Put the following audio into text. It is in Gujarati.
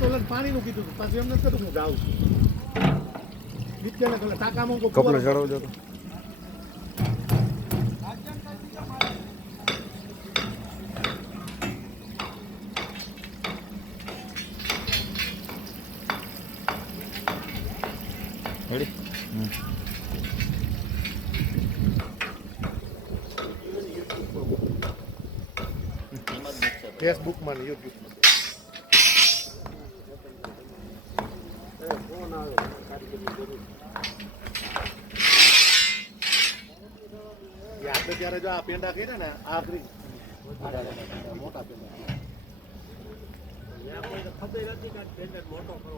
તો પાણીનું કીધું હતું પાછું એમને કીધું હું જાઉં છું વિદ્યાને કલે ટાકામાં કપડે ચડાવજો તો રેડી ફેસબુકમાં ને યુટ્યુબમાં આપણે ત્યારે જો આ પેંડા કર્યા ને આખરી મોટા પેંડા ખબર હતી કે પેંડા મોટો કરો